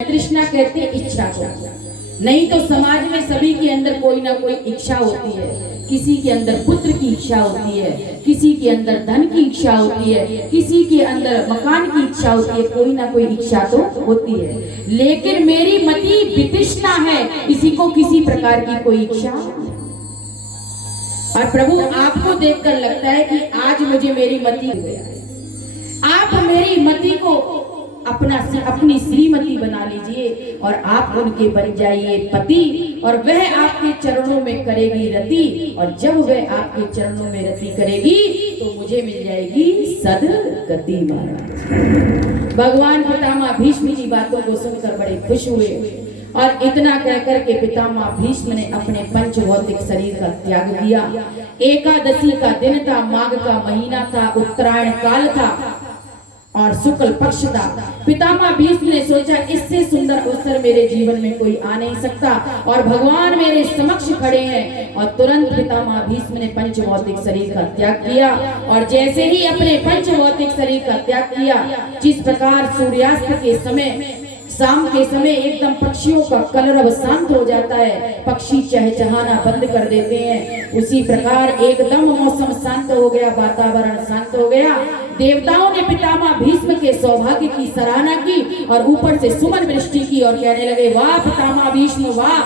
तृष्णा कहते हैं इच्छा को। नहीं तो समाज में सभी के अंदर कोई ना कोई इच्छा होती है। किसी के अंदर पुत्र की इच्छा होती है, किसी के अंदर धन की इच्छा होती है, किसी के अंदर मकान की इच्छा होती है, कोई ना कोई इच्छा तो होती है। लेकिन मेरी मति वितृष्णा है, किसी को किसी प्रकार की कोई इच्छा। और प्रभु आपको देखकर लगता है कि आज मुझे मेरी मति, आप मेरी मति को अपनी श्रीमती बना लीजिए और आप उनके बन जाइए पति, और वह आपके चरणों में करेगी रति। और जब वह आपके चरणों में रति करेगी तो मुझे मिल जाएगी सदगति। महाराज भगवान पितामह भीष्म की बातों को सुनकर बड़े खुश हुए और इतना कहकर के पितामह भीष्म ने अपने पंचभौतिक शरीर का त्याग किया। एकादशी का दिन था, माघ का महीना था, उत्तरायण काल था और शुक्ल पक्ष था। पितामह भीष्म ने सोचा इससे सुंदर अवसर मेरे जीवन में कोई आ नहीं सकता और भगवान मेरे समक्ष खड़े हैं। और तुरंत पितामह भीष्म ने पंचभौतिक शरीर का त्याग किया। और जैसे ही अपने पंचभौतिक शरीर का त्याग किया, जिस प्रकार सूर्यास्त के समय, शाम के समय एकदम पक्षियों का कलरव शांत हो जाता है, पक्षी चहचहाना बंद कर देते हैं, उसी प्रकार एकदम मौसम शांत हो गया, वातावरण शांत हो गया। देवताओं ने पितामह भीष्म के सौभाग्य की सराहना की और ऊपर से सुमन वृष्टि की और कहने लगे, वाह पितामह भीष्म वाह।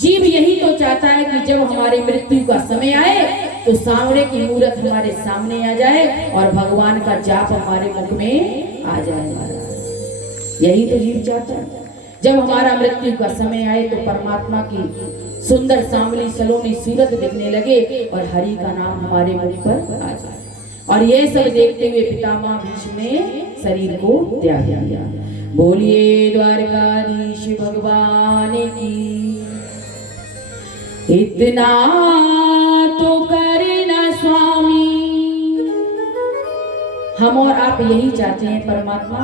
जीव यही तो चाहता है कि जब हमारे मृत्यु का समय आए तो सांवरे की मूर्त हमारे सामने आ जाए और भगवान का जाप हमारे मुख में आ जाए। यही तो जीव चाहता है। जब हमारा मृत्यु का समय आए तो परमात्मा की सुंदर सांवली सलोनी सूरत दिखने लगे और हरि का नाम हमारे मुख पर आ जाए। और ये सब देखते हुए पितामह भीष्म ने शरीर को त्याग दिया। बोलिए द्वारकाधीश भगवान की। इतना तो करना स्वामी। हम और आप यही चाहते हैं परमात्मा,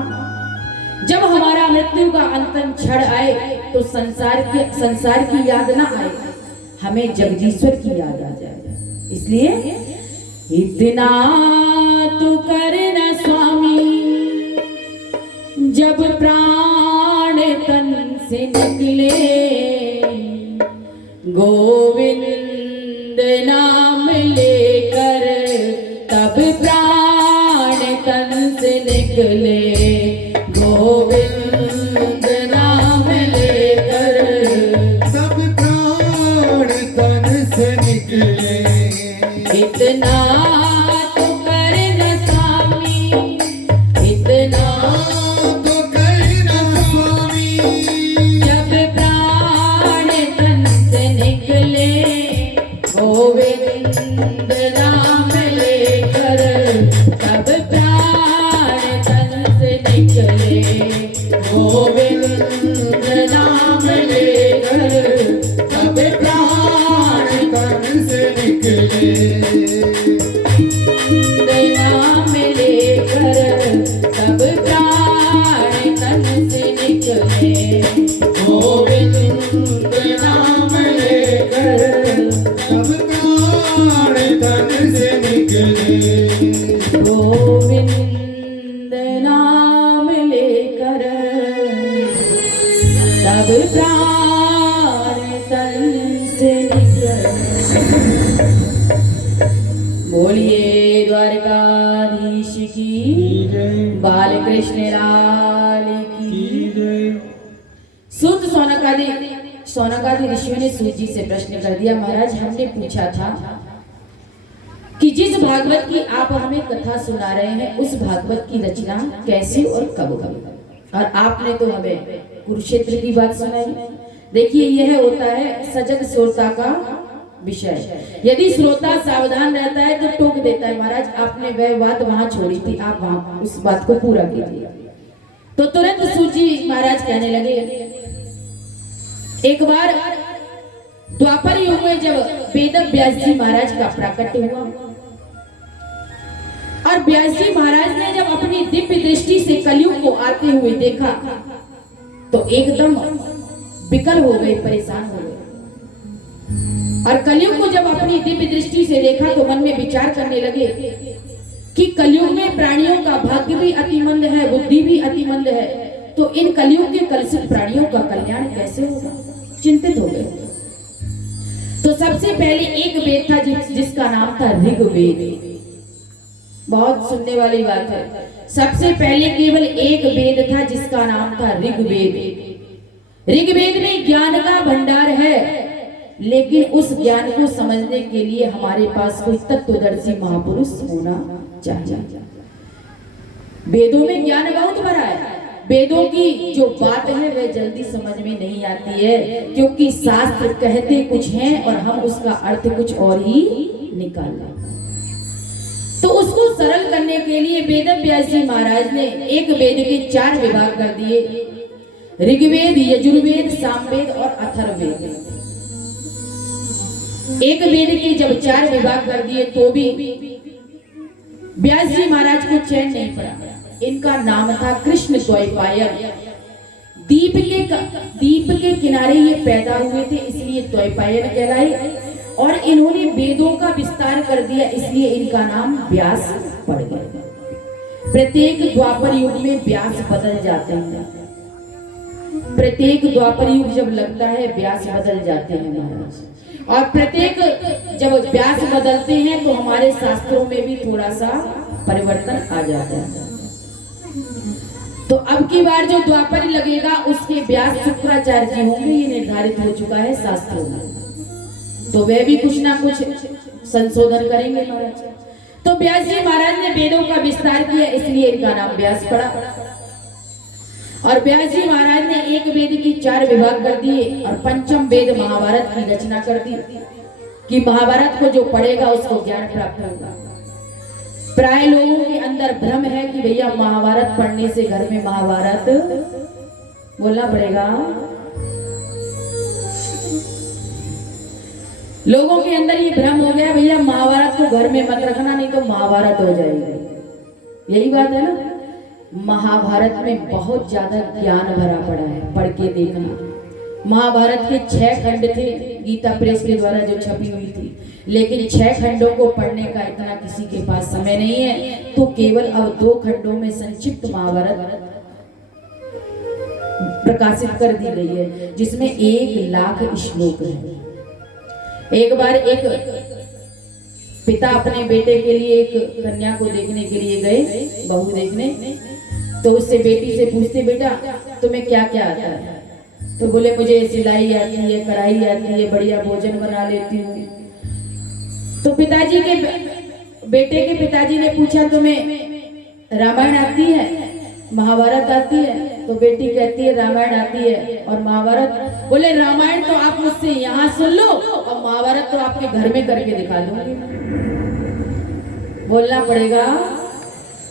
जब हमारा मृत्यु का अंतिम क्षण आए तो संसार की याद ना आए, हमें जगदीश्वर की याद आ जाए। इसलिए इतना तो करना स्वामी, जब प्राण तन से निकले, गोविंद नाम लेकर तब प्राण तन से निकले, गोविंद नाम लेकर सब प्राण तन से निकले। इतना तो करना स्वामी, इतना तो करना स्वामी, जब प्राण तन से निकले, गोविंद नाम लेकर तब प्राण तन से निकले, गोविंद नाम लेकर तब प्राण तन से निकले। नाम लेकर तब प्राण तन से निकले, गोविंद नाम लेकर तब प्राण तन से निकले। गोविंद नाम लेकर तब प्राण तन से निकले। बोलिए द्वारकाधीश की, बाल कृष्ण लाल की। सूत सौनकादि ऋषियों ने सूत जी से प्रश्न कर दिया, महाराज हमने पूछा था कि जिस भागवत की आप हमें कथा सुना रहे हैं उस भागवत की रचना कैसे और कब हुई, और आपने तो हमें कुरुक्षेत्र की बात सुनाई। देखिए यह होता है सजग श्रोता का विषय। यदि श्रोता सावधान रहता है तो टोक देता है, महाराज आपने वह बात वहां छोड़ी थी, आप वहां उस बात को पूरा कीजिए। तो तुरंत सूची महाराज कहने लगे, एक बार द्वापर युग में जब वेद व्यास जी महाराज का प्राकट्य हुआ और व्यास जी महाराज ने जब अपनी दिव्य दृष्टि से कलयुग को आते हुए देखा तो एकदम विकल हो गए, परेशान हो गए। और कलयुग को जब अपनी दिव्य दृष्टि से देखा तो मन में विचार करने लगे कि कलयुग में प्राणियों का भाग्य भी अतिमंद है, बुद्धि भी अतिमंद है। तो इन कलयुग के कलुषित प्राणियों का कल्याण कैसे होगा? चिंतित हो गए। तो सबसे पहले एक वेद था जिसका नाम था ऋग्वेद। बहुत सुनने वाली बात है। सबसे पहले केवल एक वेद था जिसका नाम था ऋग्वेद। ऋग्वेद में ज्ञान का भंडार है, लेकिन उस ज्ञान को समझने के लिए हमारे पास कोई तत्वदर्शी महापुरुष होना चाहिए। वेदों में ज्ञान बहुत भरा है। वेदों की जो बात है वह जल्दी समझ में नहीं आती है, क्योंकि शास्त्र कहते कुछ हैं और हम उसका अर्थ कुछ और ही निकाल लें। तो उसको सरल करने के लिए वेद व्यास जी महाराज ने एक वेद के 4 विभाग कर दिए, ऋग्वेद, यजुर्वेद, सामवेद और अथर्ववेद। एक वेद के जब 4 विभाग कर दिए तो भी व्यास जी महाराज को चैन नहीं पड़ा। इनका नाम था कृष्ण द्वैपायन। दीप के किनारे ये पैदा हुए थे, इसलिए द्वैपायन कहलाए, और इन्होंने वेदों का विस्तार कर दिया, इसलिए इनका नाम व्यास पड़ गया। प्रत्येक द्वापर युग में व्यास बदल जाते हैं। प्रत्येक द्वापर युग जब लगता है व्यास बदल जाते हैं महाराज, और प्रत्येक जब व्यास बदलते हैं तो हमारे शास्त्रों में भी थोड़ा सा परिवर्तन आ जाता है। तो अब की बार जो द्वापर लगेगा उसके व्यास शुक्राचार्य जी होंगे, ये निर्धारित हो चुका है शास्त्रों में। तो वे भी कुछ ना कुछ संशोधन करेंगे महाराज। तो व्यास जी महाराज ने वेदों का विस्तार किया, इसलिए इनका नाम व्यास पड़ा। और व्यास जी महाराज ने एक वेद की 4 विभाग कर दिए और पंचम वेद महाभारत की रचना कर दी कि महाभारत को जो पढ़ेगा उसको ज्ञान प्राप्त होगा। प्राय लोगों के अंदर भ्रम है कि भैया महाभारत पढ़ने से घर में महाभारत बोलना पड़ेगा। लोगों के अंदर ये भ्रम हो गया, भैया महाभारत को घर में मत रखना, नहीं तो महाभारत हो जाएगी। यही बात है ना। महाभारत में बहुत ज्यादा ज्ञान भरा पड़ा है, पढ़ के देखना। महाभारत के 6 खंड थे, गीता प्रेस के द्वारा जो छपी हुई थी, लेकिन 6 खंडों को पढ़ने का इतना किसी के पास समय नहीं है, तो केवल अब 2 खंडों में संक्षिप्त महाभारत प्रकाशित कर दी गई है, जिसमें 1 लाख श्लोक है। एक बार एक पिता अपने बेटे के लिए एक कन्या को देखने के लिए गए, बहू देखने। तो उससे बेटी से पूछते, बेटा तुम्हें क्या क्या आता है? तो बोले मुझे सिलाई आती है, कढ़ाई आती है, बढ़िया भोजन बना लेती हूँ। तो पिताजी के बेटे के पिताजी ने पूछा, तुम्हें रामायण आती है, महाभारत आती है? तो बेटी कहती है रामायण आती है और महाभारत। बोले रामायण तो आप मुझसे यहाँ सुन लो और महाभारत तो आपके घर में करके दिखा दूंगी। बोलना पड़ेगा।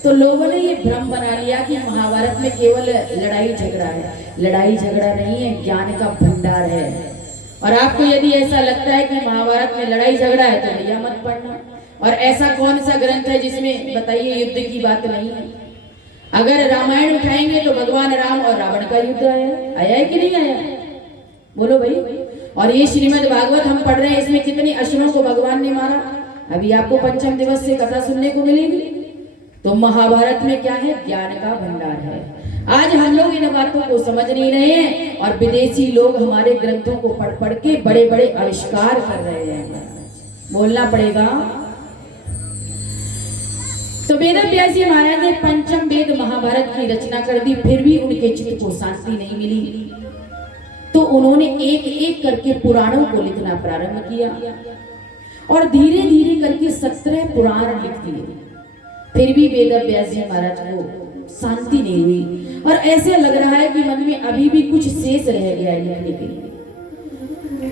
तो लोगों ने ये भ्रम बना लिया कि महाभारत में केवल लड़ाई झगड़ा है। लड़ाई झगड़ा नहीं है, ज्ञान का भंडार है। और आपको यदि ऐसा लगता है कि महाभारत में लड़ाई झगड़ा है तो भैया मत पढ़ना। और ऐसा कौन सा ग्रंथ है जिसमें बताइए युद्ध की बात नहीं है? अगर रामायण उठाएंगे तो भगवान राम और रावण का युद्ध आया है कि नहीं आया? बोलो भाई। और ये श्रीमद् भागवत हम पढ़ रहे हैं, इसमें कितने असुरों को भगवान ने मारा, अभी आपको पंचम दिवस से कथा सुनने को मिलेगी। तो महाभारत में क्या है? ज्ञान का भंडार है। आज हम लोग इन बातों को समझ नहीं रहे हैं और विदेशी लोग हमारे ग्रंथों को पढ़ पढ़ के बड़े बड़े आविष्कार कर रहे हैं। बोलना पड़ेगा। तो वेद व्यास जी महाराज ने पंचम वेद महाभारत की रचना कर दी, फिर भी उनके चित्त को शांति नहीं मिली। तो उन्होंने एक एक करके पुराणों को लिखना प्रारंभ किया और धीरे धीरे करके 17 पुराण लिख दिए। फिर भी वेद व्यास जी महाराज को शांति नहीं हुई और ऐसे लग रहा है कि मन में अभी भी कुछ शेष रह गया है लिखने के लिए।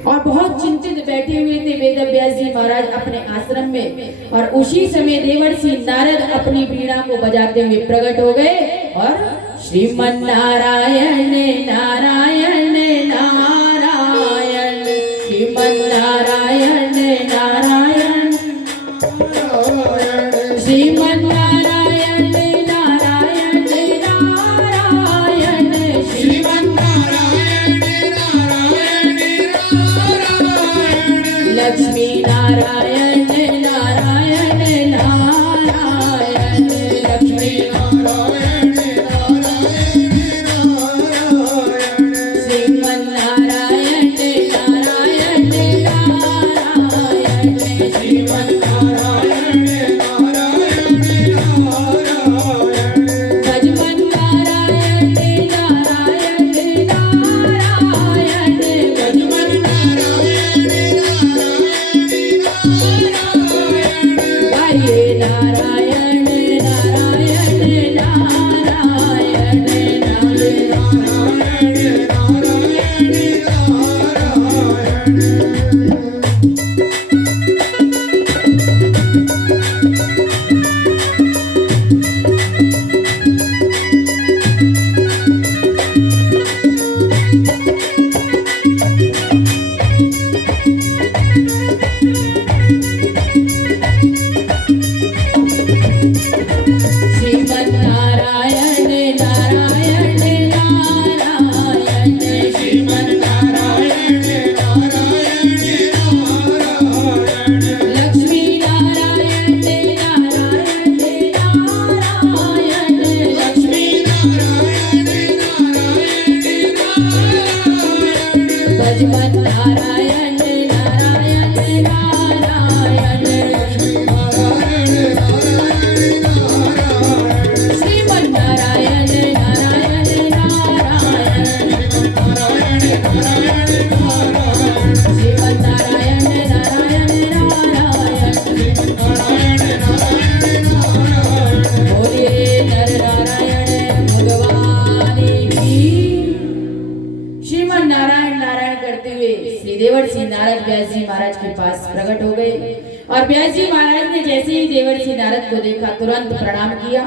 और बहुत चिंतित बैठे हुए थे वेद व्यास जी महाराज अपने आश्रम में। और उसी समय देवर्षि नारद अपनी वीणा को बजाते हुए प्रकट हो गए और श्रीमन नारायण नारायण नारायण, श्रीमन नारायण नारायण, श्रीमन नारायण नारायण नारायण, श्रीमन लक्ष्मी नारायण नारायण नारायण, लक्ष्मी नारायण नारायण नारायण, लक्ष्मण नारायण नारायण नारायण श्रीमन नारायण नारायण नारायण श्रीमन नारायण नारायण नारायण बोलिए नर नारायण भगवान की। श्रीमन नारायण नारायण करते हुए श्री देवर्षि नारद व्यास जी महाराज के पास प्रकट हो गए और व्यास जी महाराज ने जैसे ही देवर्षि नारद को देखा तुरंत प्रणाम किया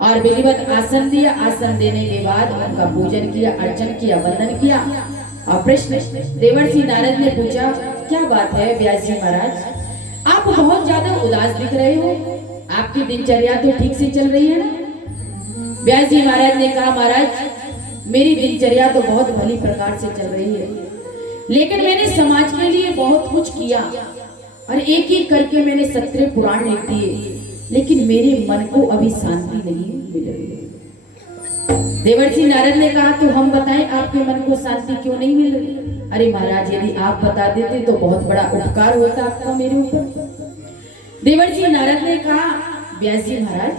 और विधिवत आसन दिया। आसन देने के बाद उनका पूजन किया, अर्चन किया, वंदन किया और प्रश्न देवर्षि नारद ने पूछा, क्या बात है व्यास जी महाराज, आप बहुत ज्यादा उदास दिख रहे हो, आपकी दिनचर्या तो ठीक से चल रही है ना? व्यास जी महाराज ने कहा, महाराज मेरी दिनचर्या तो बहुत भली प्रकार से चल रही है, लेकिन मैंने समाज के लिए बहुत कुछ किया और एक एक करके मैंने 17 पुराण लिख दिए, लेकिन मेरे मन को अभी शांति नहीं मिल रही है। देवर्षि नारद ने कहा, तो हम बताएं आपके मन को शांति क्यों नहीं मिल रही? अरे महाराज यदि आप बता देते तो बहुत बड़ा उपकार होता आपका मेरे ऊपर। देवर्षि नारद ने कहा, व्यास जी महाराज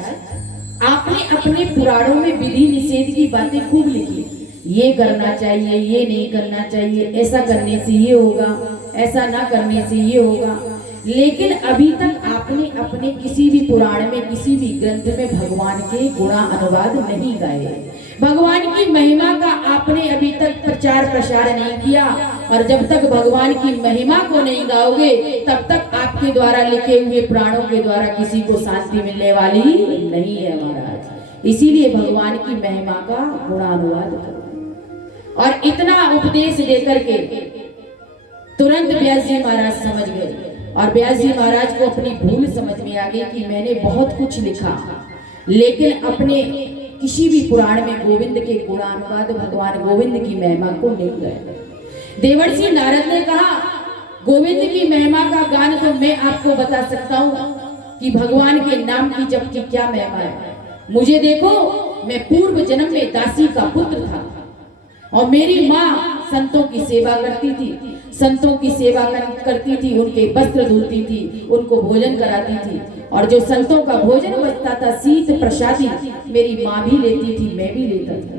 आपने अपने पुराणों में विधि निषेध की बातें खूब लिखी, ये करना चाहिए, ये नहीं करना चाहिए, ऐसा करने से ये होगा, ऐसा ना करने से ये होगा, लेकिन अभी तक आपने अपने किसी भी पुराण में, किसी भी ग्रंथ में भगवान के गुणा अनुवाद नहीं गाए, भगवान की महिमा का आपने अभी तक प्रचार प्रसार नहीं किया। और जब तक भगवान की महिमा को नहीं गाओगे तब तक आपके द्वारा लिखे हुए पुराणों के द्वारा किसी को शांति मिलने वाली नहीं है महाराज। इसीलिए भगवान की महिमा का गुणानुवाद करो। और इतना उपदेश देकर के तुरंत व्यास जी महाराज समझ गए और व्यास जी महाराज को अपनी भूल समझ में आ गई कि मैंने बहुत कुछ लिखा, लेकिन अपने किसी भी पुराण में गोविंद के गुणानुवाद, भगवान गोविंद की महिमा को नहीं गाया। देवर्षि नारद ने कहा, गोविंद की महिमा का गान तो मैं आपको बता सकता हूँ कि भगवान के नाम की जप की क्या महिमा है। मुझे देखो, मैं पूर्व जन्म में दासी का पुत्र था और मेरी माँ संतों की सेवा करती थी, संतों की सेवा करती थी, उनके वस्त्र धोती थी, उनको भोजन कराती थी और जो संतों का भोजन बचता था शीत प्रसादी मेरी माँ भी लेती थी, मैं भी लेता था।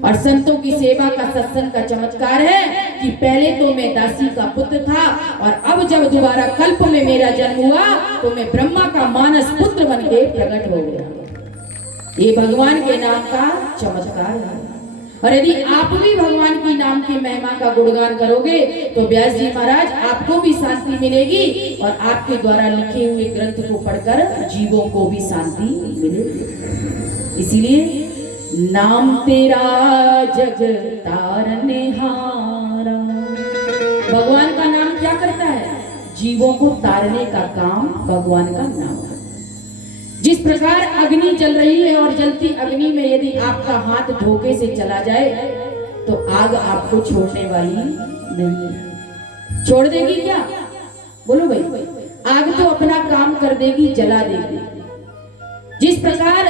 और संतों की सेवा का सत्संग का चमत्कार है कि पहले तो मैं दासी का पुत्र था और अब जब दोबारा कल्प में मेरा जन्म हुआ तो मैं ब्रह्मा का मानस पुत्र बन के प्रकट हो गया। ये भगवान के नाम का चमत्कार है। और यदि आप भी भगवान की नाम की महिमा का गुणगान करोगे तो व्यास जी महाराज आपको भी शांति मिलेगी और आपके द्वारा लिखे हुए ग्रंथ को पढ़कर जीवों को भी शांति मिलेगी। इसीलिए नाम तेरा जग तारने हारा, भगवान का नाम क्या करता है? जीवों को तारने का काम भगवान का नाम है। जिस प्रकार अग्नि जल रही है और जलती अग्नि में यदि आपका हाथ धोखे से चला जाए तो आग आपको छोड़ने वाली नहीं है। छोड़ देगी क्या? बोलो भाई, आग तो अपना काम कर देगी, जला देगी। जिस प्रकार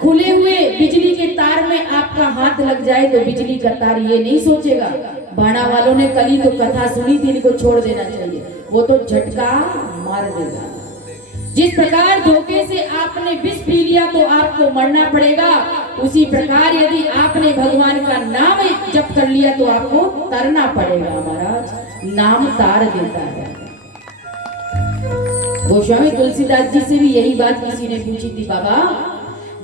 खुले हुए बिजली के तार में आपका हाथ लग जाए तो बिजली का तार ये नहीं सोचेगा, बाणा वालों ने कल ही तो कथा सुनी थी, इनको छोड़ देना चाहिए, वो तो झटका मार देगा। जिस प्रकार धोखे से आपने विष पी लिया तो आपको मरना पड़ेगा, उसी प्रकार यदि आपने भगवान का नाम जप कर लिया तो आपको तरना पड़ेगा। महाराज नाम तार देता है। गोस्वामी तुलसीदास जी से भी यही बात किसी ने पूछी थी, बाबा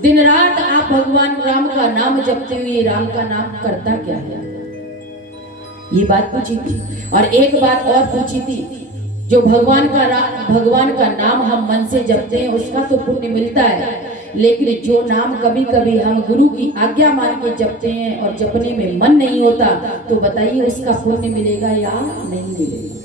दिन रात आप भगवान राम का नाम जपते हुए राम का नाम करता क्या है? ये बात पूछी थी। और एक बात और पूछी थी, जो भगवान का नाम हम मन से जपते हैं उसका तो पुण्य मिलता है, लेकिन जो नाम कभी कभी हम गुरु की आज्ञा मान के जपते हैं और जपने में मन नहीं होता तो बताइए उसका पुण्य मिलेगा या नहीं मिलेगा?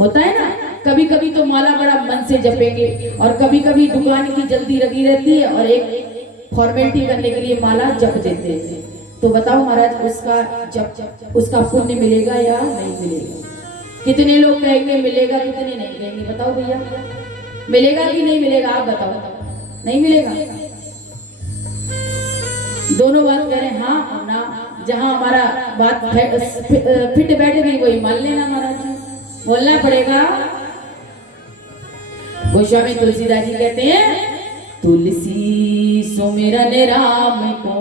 होता है ना, कभी कभी तो माला बड़ा मन से जपेंगे और कभी कभी दुकान की जल्दी लगी रहती है और एक फॉर्मेलिटी करने के लिए माला जप देते हैं, तो बताओ महाराज उसका पुण्य मिलेगा या नहीं मिलेगा? कितने लोग कहेंगे मिलेगा, कितने नहीं कहेंगे? बताओ भैया, मिलेगा कि नहीं मिलेगा? आप बताओ। नहीं मिलेगा। दोनों बात कह रहे हैं, हाँ और ना, जहाँ हमारा बात फिट बैठ गई वही मान लेना महाराज जी, बोलना पड़ेगा। गोस्वामी तुलसीदास जी कहते हैं, तुलसी सुमिरन राम को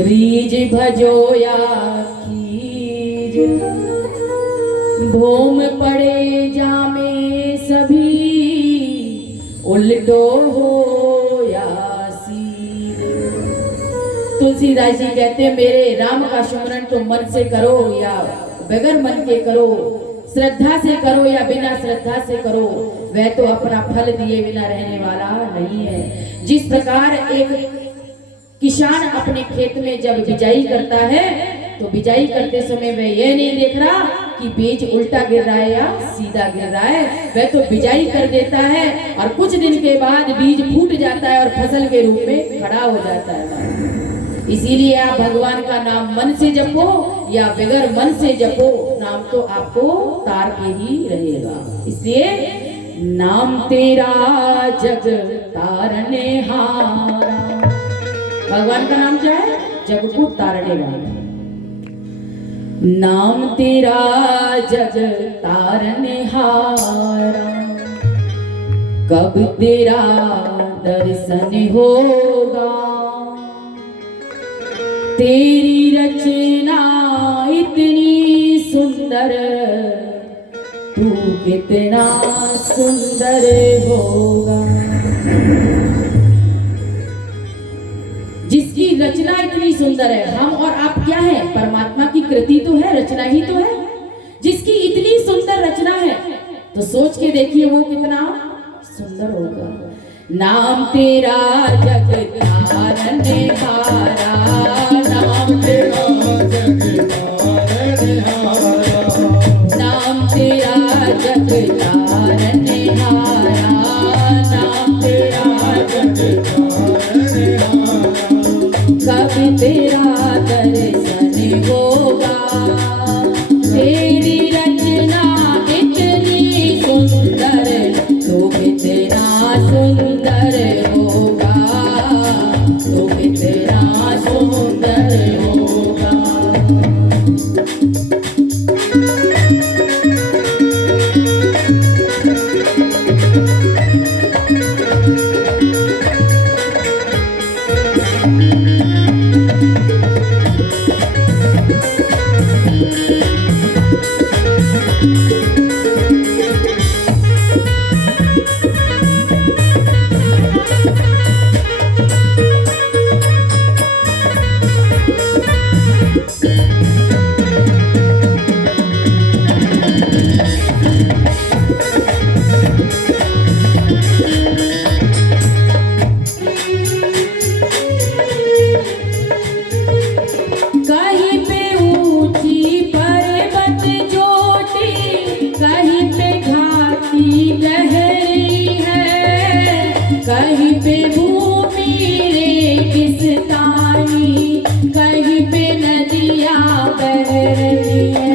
रीज भजो या कीज, भूम पड़े जामे सभी उल्टो हो या सीध। तुलसीदास जी कहते हैं, मेरे राम का सुमिरन तो मन से करो या बगैर मन के करो, श्रद्धा से करो या बिना श्रद्धा से करो, वह तो अपना फल दिए बिना रहने वाला नहीं है। जिस प्रकार एक किसान अपने खेत में जब बिजाई करता है तो बिजाई करते समय वह यह नहीं देख रहा कि बीज उल्टा गिर रहा है या सीधा गिर रहा है, वह तो बिजाई कर देता है और कुछ दिन के बाद बीज फूट जाता है और फसल के रूप में खड़ा हो जाता है। इसीलिए आप भगवान का नाम मन से जपो या बगैर मन से जपो, नाम तो आपको तार के ही रहेगा। इसलिए नाम तेरा जग तारने हारा, भगवान का नाम क्या है? जग को तारने वाला। नाम तेरा जग तारने हारा, कब तेरा दर्शन होगा, तेरी रचना इतनी सुंदर, तू कितना सुंदर होगा। जिसकी रचना इतनी सुंदर है, हम और आप क्या है? परमात्मा की कृति तो है, रचना ही तो है। जिसकी इतनी सुंदर रचना है तो सोच के देखिए वो कितना सुंदर होगा। नाम तेरा जग तारने हारा, नाम तेरा जग तारने हारा, नाम तेरा जग तारने हारा, नाम तेरा जग तारने हारा, कब तेरा दर्शन होगा, तेरी रचना इतनी सुंदर, तो कितना सुंदर होगा, तो कितना सुंदर होगा। कहीं पे भूमि रेगिस्तानी, कहीं पे नदियाँ बह रही है,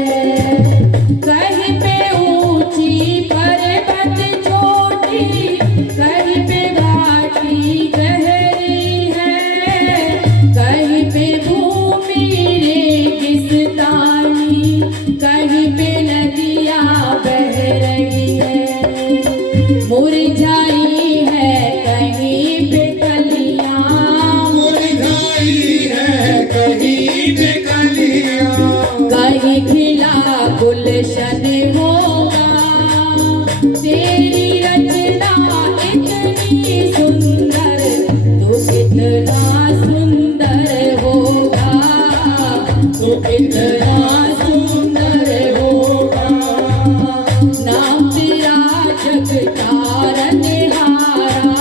कहीं पे ऊंची पर्वत चोटी, कहीं पे घाटी गहरी है, कहीं पे भूमि रेगिस्तानी, कहीं पे नदियाँ बह रही है, मुरझाई कहीं पे कलियां, मुरझाई है कहीं पे कलियां, कहीं खिला गुलशन होगा, तेरी रचना इतनी सुंदर, तो कितना सुंदर होगा, तो कितना सुंदर होगा। नाम तेरा जग तारने हारा,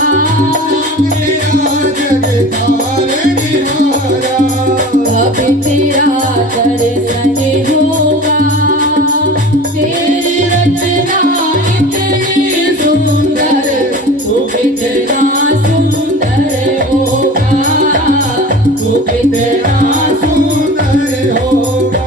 कब तेरा दर्शन होगा, तेरी रचना इतनी सुंदर, तो कितना सुंदर होगा, तो कितना सुंदर होगा।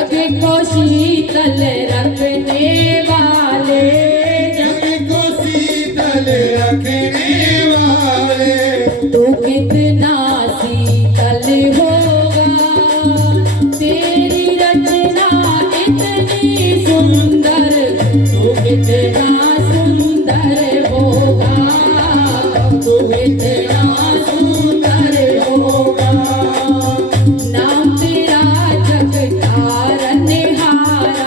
जग को शीतल रखने वाले, जग को शीतल रखने वाले, तू कितना शीतल होगा, तेरी रचना इतनी सुंदर, तू कितना सुंदर होगा, तू कितना सुंदर होगा। नाम तेरा जगतारनहारा,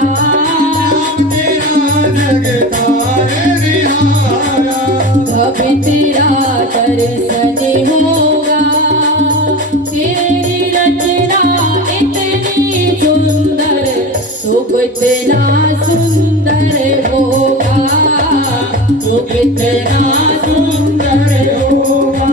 नाम तेरा जगतारनहारा, कभी तेरा दर्शन होगा, तेरी रचना इतनी सुंदर, तू कितना सुंदर होगा, तू कितना सुंदर होगा।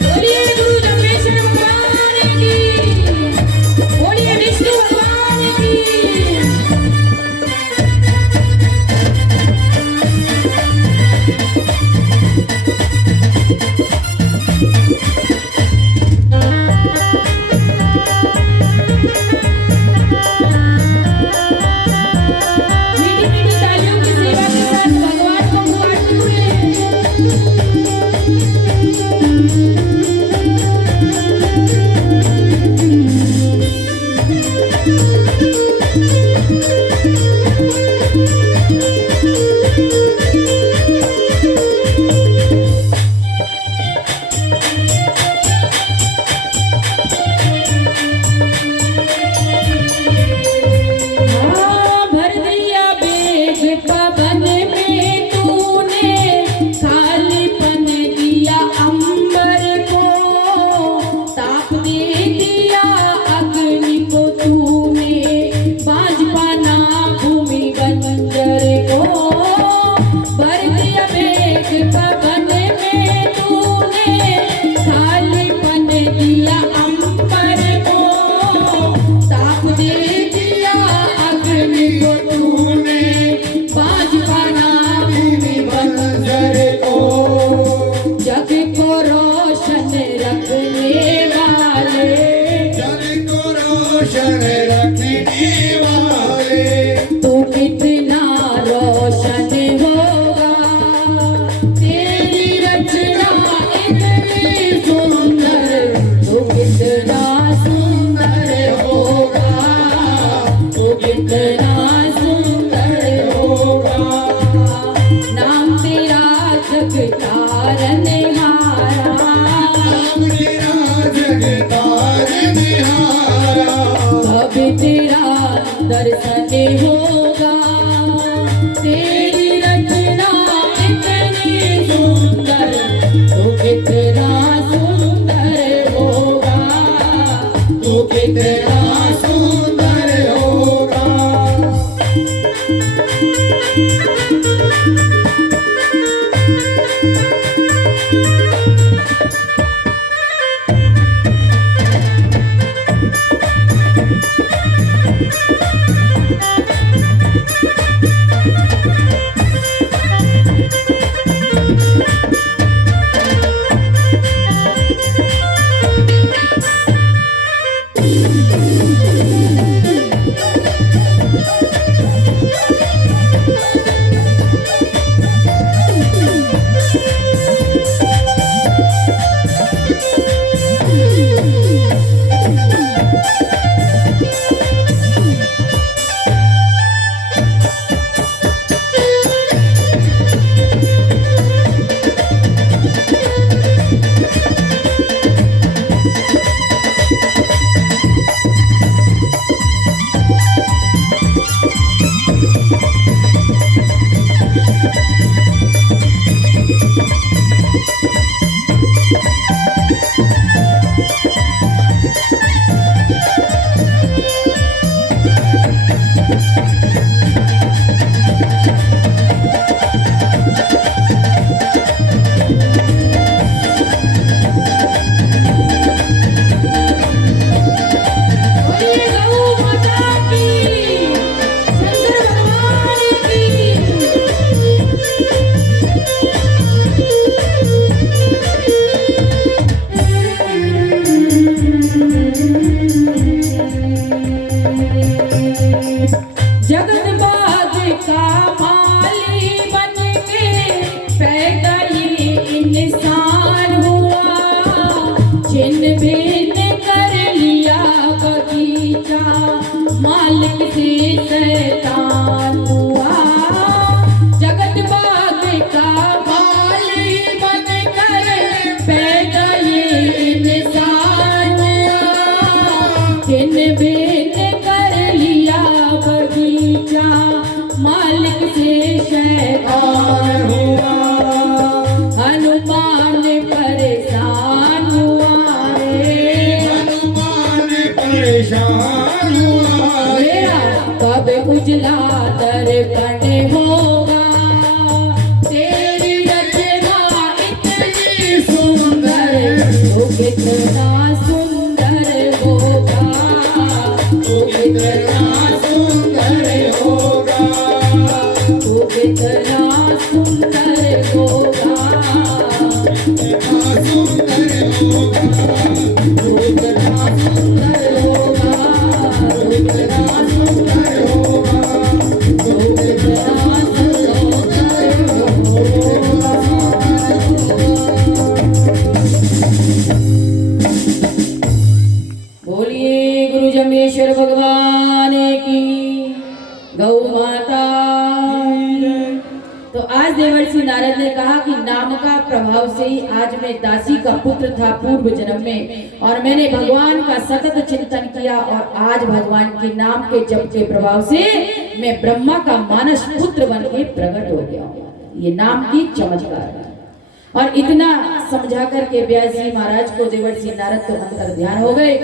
बोलिए गुरु जम्बेश्वर भगवान की, बोलिए विष्णु भगवान की। मीठी मीठी तालियों की सेवा के साथ भगवान को पुकारते हुए हाँ, भर दिया बेग पवन में तूने, खालीपन दिया अंबर को, ताप दे दिया अग्नि को तूने, बाज पाना भूमि बंजर को। भर दिया बेग पवन में तूने, खालीपन दिया अंबर को, ताप दे दिया अग्नि को तूने, बाज पाना भूमि बंजर को। जग को रोशन रखने वाले, जग को रोशन रखने वाले, तू कितना रोशन होगा, तेरी रचना इतनी सुंदर, तू कितना सुंदर होगा, तू कितना सुंदर होगा। नाम तेरा जगतारनहारा, नाम तेरा जगतारनहारा, कभी तेरा दर्शन होगा, तेरी रचना इतनी सुंदर, तू कितना सुंदर होगा, तू कितना सुंदर होगा। निशान हुआ रे। मेरा कब उजला दर्पण होगा, तेरी रचना इतनी सुंदर, तो कितना सुंदर होगा, तो कितना सुंदर होगा, तो कितना सुंदर होगा, कितना सुंदर होगा, तो कितना सुंदर होगा, तो कितना सुंदर होगा, तो कितना सुंदर होगा। बोलिए गुरु जमेश्वर भगवान की, गौ माता। तो आज देवर्षि नारद ने कहा कि नाम का प्रभाव से ही आज मैं दासी का पुत्र था पूर्व जन्म में, और मैंने भगवान का सतत चिंतन किया, और आज भगवान के नाम के जप के प्रभाव से मैं ब्रह्मा का मानस पुत्र बन के प्रकट हो गया। ये नाम की चमत्कार है। और इतना समझा करके व्यास जी महाराज को देवर्षि नारद तो अंतर ध्यान हो गए।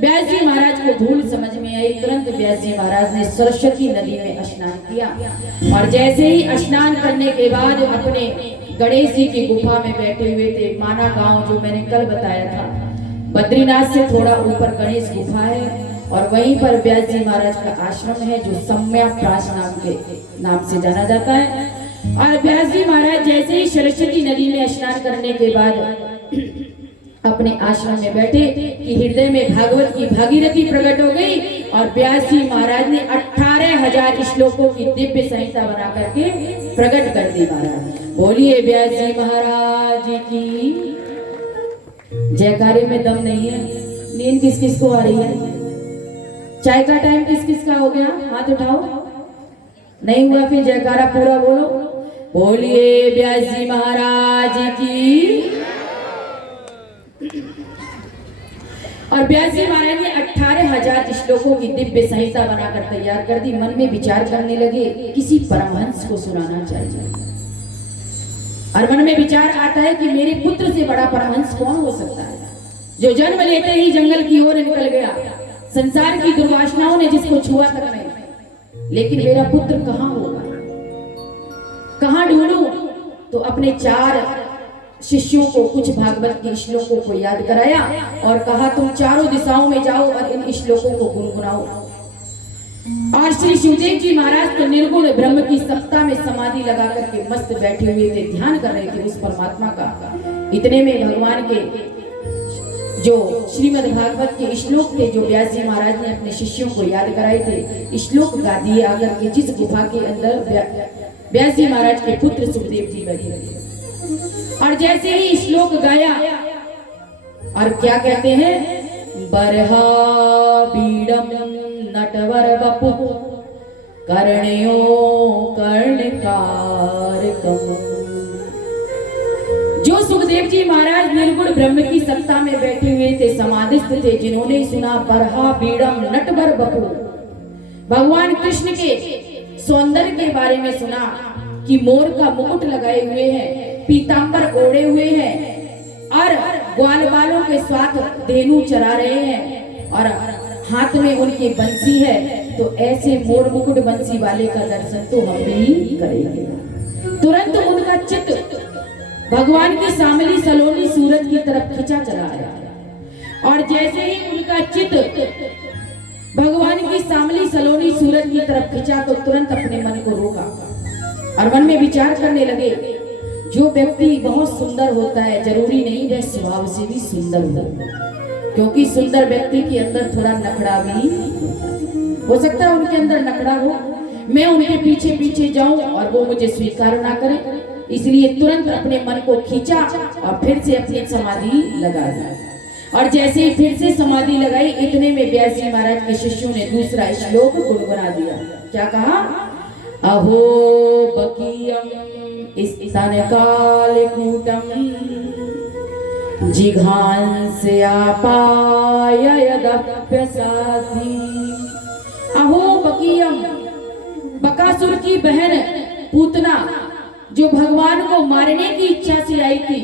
व्यास जी महाराज को भूल समझ में आई, तुरंत व्यास जी महाराज ने सरस्वती नदी में स्नान किया, और जैसे ही स्नान करने के बाद अपने गणेश जी की गुफा में बैठे हुए थे। माना गांव जो मैंने कल बताया था, बद्रीनाथ से थोड़ा ऊपर गणेश गुफा है, और वहीं पर व्यास जी महाराज का आश्रम है जो सम्यकप्राश नाम के नाम से जाना जाता है। और व्यास जी महाराज जैसे ही सरस्वती नदी में स्नान करने के बाद अपने आश्रम में बैठे कि हृदय में भागवत की भागीरथी प्रकट हो गई, और व्यास जी महाराज ने 18,000 श्लोकों की दिव्य संहिता बना करके प्रकट कर दी। महाराज बोलिए व्यास जी महाराज की। जयकारे में दम नहीं है। नींद किस किस को आ रही है? चाय का टाइम किस किस का हो गया? हाथ उठाओ। नहीं हुआ फिर जयकारा पूरा बोलो। बोलिए व्यास जी महाराज की। और व्यास जी महाराज ने 18,000 श्लोकों की दिव्य संहिता बनाकर तैयार कर दी। मन में विचार करने लगे किसी परमहंस को सुनाना चाहिए, और मन में विचार आता है कि मेरे पुत्र से बड़ा परमहंस कौन हो सकता है, जो जन्म लेते ही जंगल की ओर निकल गया, संसार की दुर्वासनाओं ने जिसको छुआ तक नहीं। लेकिन मेरा पुत्र कहाँ होगा, कहाँ ढूंढूं? तो अपने 4 शिष्यों को कुछ भागवत के श्लोकों को याद कराया और कहा तुम चारों दिशाओं में जाओ और इन श्लोकों को गुनगुनाओ। और श्री शिवदेव जी महाराज तो निर्गुण ब्रह्म की सत्ता में समाधि लगा करके मस्त बैठे हुए थे, ध्यान कर रहे थे उस परमात्मा का। इतने में भगवान के जो श्रीमद् भागवत के श्लोक थे जो व्यास जी महाराज ने अपने शिष्यों को याद कराए थे, श्लोक गा दिए आकर के जिस गुफा के अंदर व्यास जी महाराज के पुत्र सुखदेव जी बैठे। और जैसे ही श्लोक गाया, और क्या कहते हैं, बरहा बीड़म नटवर बपु कर्णयो कर्णकारकम। जो सुखदेव जी महाराज निर्गुण ब्रह्म की सत्ता में बैठे हुए थे, समाधिस्थ थे, जिन्होंने सुना बरहा बीड़म नटवर बपु, भगवान कृष्ण के सौंदर्य के बारे में सुना कि मोर का मुकुट लगाए हुए हैं, पीतांबर ओढ़े हुए हैं, और ग्वाल बालों के साथ धेनु चरा रहे हैं, और हाथ में उनकी बंसी है, तो ऐसे मोर मुकुट बंसी वाले का दर्शन तो हम भी करेंगे। तुरंत उनका चित्त भगवान की सामली सलोनी सूरत की तरफ खिंचा चला आया, और जैसे ही उनका चित्त भगवान की सामली सलोनी सूरत की तरफ खिंचा तो तुरंत अपने मन को रोका और मन में विचार करने लगे, जो व्यक्ति बहुत सुंदर होता है जरूरी नहीं वह स्वभाव से भी सुंदर हो, क्योंकि सुंदर व्यक्ति के अंदर थोड़ा नखड़ा भी हो सकता है, उनके अंदर नखड़ा हो, मैं उनके पीछे पीछे जाऊं और वो मुझे स्वीकार ना करे, इसलिए तुरंत अपने मन को खींचा और फिर से अपनी समाधि लगा दी। और जैसे ही फिर से समाधि लगाई, इतने में व्यास जी महाराज के शिष्यों ने दूसरा श्लोक गुनगुना दिया। क्या कहा? अहो बकीयम स्तनकालकूटम जिघांस्य आपाय यदप्यसाधि। अहो बकीयम, बकासुर की बहन पूतना जो भगवान को मारने की इच्छा से आई थी,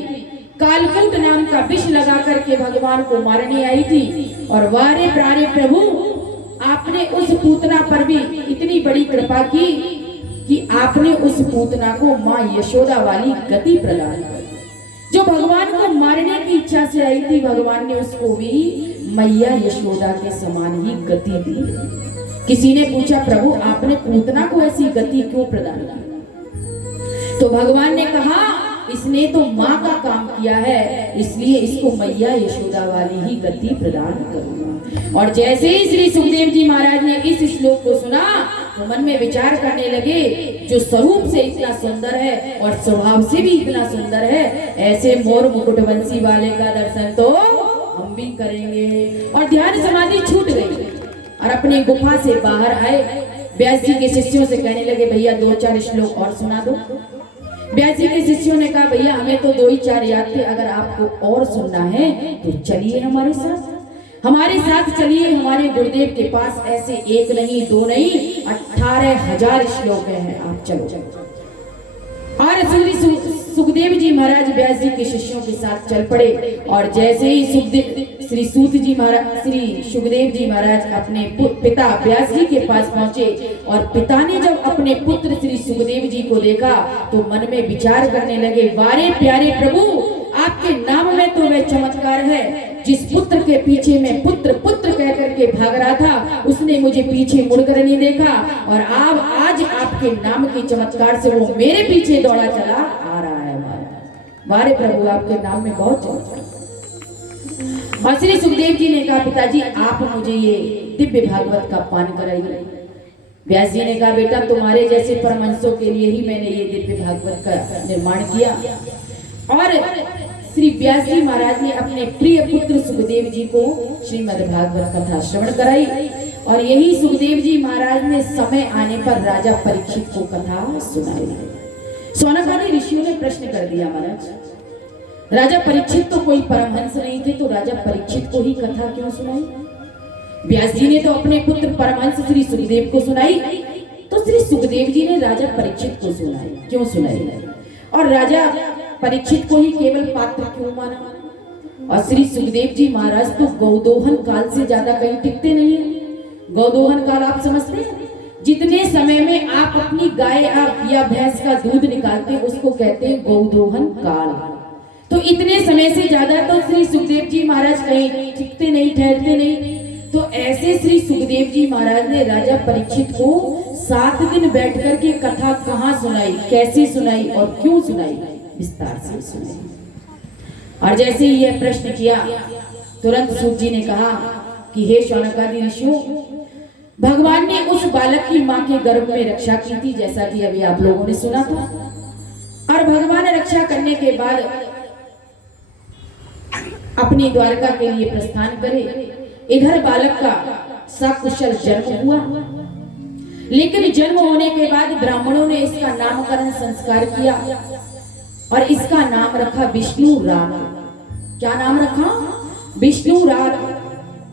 कालकूट नाम का विष लगा करके भगवान को मारने आई थी। और वारे प्रारे प्रभु, आपने उस पूतना पर भी इतनी बड़ी कृपा की कि आपने उस पूतना को माँ यशोदा वाली गति प्रदान की। जो भगवान को मारने की इच्छा से आई थी, भगवान ने उसको भी मैया यशोदा के समान ही गति दी। किसी ने पूछा, प्रभु आपने पूतना को ऐसी गति क्यों प्रदान की? तो भगवान ने कहा, इसने तो माँ का काम किया है, इसलिए इसको मैया यशोदा वाली ही गति प्रदान करूंगा। और जैसे ही श्री सुखदेव जी महाराज ने इस श्लोक को सुना तो मन में विचार करने लगे, जो स्वरूप से इतना सुंदर है और स्वभाव से भी इतना सुंदर है, ऐसे मोर मुकुट बंसी वाले का दर्शन तो हम भी करेंगे। और ध्यान समाधि छूट गई और अपनी गुफा से बाहर आए। व्यास जी के शिष्यों से कहने लगे, भैया 2-4 श्लोक और सुना दो। व्यास जी के शिष्यों ने कहा, भैया हमें तो 2 ही 4 याद थे, अगर आपको और सुनना है तो चलिए हमारे साथ चलिए। हमारे गुरुदेव के पास ऐसे 1 नहीं 2 नहीं 18,000 श्लोक हैं, आप चलो। और श्री सुखदेव जी महाराज व्यास जी के शिष्यों के साथ चल पड़े। और जैसे ही श्री सुखदेव जी महाराज अपने पिता व्यास जी के पास पहुंचे और पिता ने जब अपने पुत्र श्री सुखदेव जी को देखा तो मन में विचार करने लगे, वारे प्यारे प्रभु, आपके नाम में तो वह चमत्कार है। जिस पुत्र के पीछे मैं पुत्र पुत्र कह करके भाग रहा था, उसने मुझे पीछे मुड़कर नहीं देखा, और आज आपके नाम के चमत्कार से वो मेरे पीछे दौड़ा चला आ रहा है। वारे प्रभु, आपके नाम में बहुत चमत्कार। और श्री सुखदेव जी ने कहा, पिताजी आप मुझे ये दिव्य भागवत का पान कराइए। व्यास जी ने कहा, बेटा तुम्हारे जैसे परमहंसों के लिए ही मैंने ये दिव्य भागवत का निर्माण किया। और श्री व्यास जी महाराज ने अपने प्रिय पुत्र सुखदेव जी को श्रीमद् भागवत कथा श्रवण कराई। और यही सुखदेव जी महाराज ने समय आने पर राजा परीक्षित को कथा सुनाई। शौनक आदि ऋषियों ने प्रश्न कर दिया, महाराज राजा परीक्षित तो कोई परमहंस नहीं थे, तो राजा परीक्षित को ही कथा क्यों सुनाई? व्यास जी ने तो अपने पुत्र परमहंस श्री सुखदेव को सुनाई, तो श्री सुखदेव जी ने राजा परीक्षित को सुनाई क्यों सुनाई? और राजा परीक्षित को ही केवल पात्र क्यों माना? और श्री सुखदेव जी महाराज तो गौदोहन काल से ज्यादा कहीं टिकते नहीं। गौदोहन काल आप समझते हैं? जितने समय में आप अपनी गाय या भैंस का दूध निकालते हैं उसको कहते हैं गौदोहन काल। तो इतने समय से ज्यादा तो श्री सुखदेव जी महाराज कहीं टिकते नहीं, ठहरते नहीं। तो ऐसे श्री सुखदेव जी महाराज ने राजा परीक्षित को 7 दिन बैठ करके कथा कहाँ सुनाई, कैसे सुनाई और क्यों सुनाई, विस्तार से सुनाई। और जैसे ही यह प्रश्न किया, तुरंत सूत जी ने कहा कि हे शौनकादि ऋषियों, भगवान ने उस बालक की मां के गर्भ में रक्षा की थी, जैसा कि अभी आप लोगों ने सुना था। और भगवान रक्षा करने के बाद अपनी द्वारका के लिए प्रस्थान करे। इधर बालक का सकुशल जन्म हुआ, लेकिन जन्म होने के बाद ब्राह्मणों ने इसका नामकरण संस्कार किया और इसका नाम रखा विष्णु राग। क्या नाम रखा? विष्णु राग।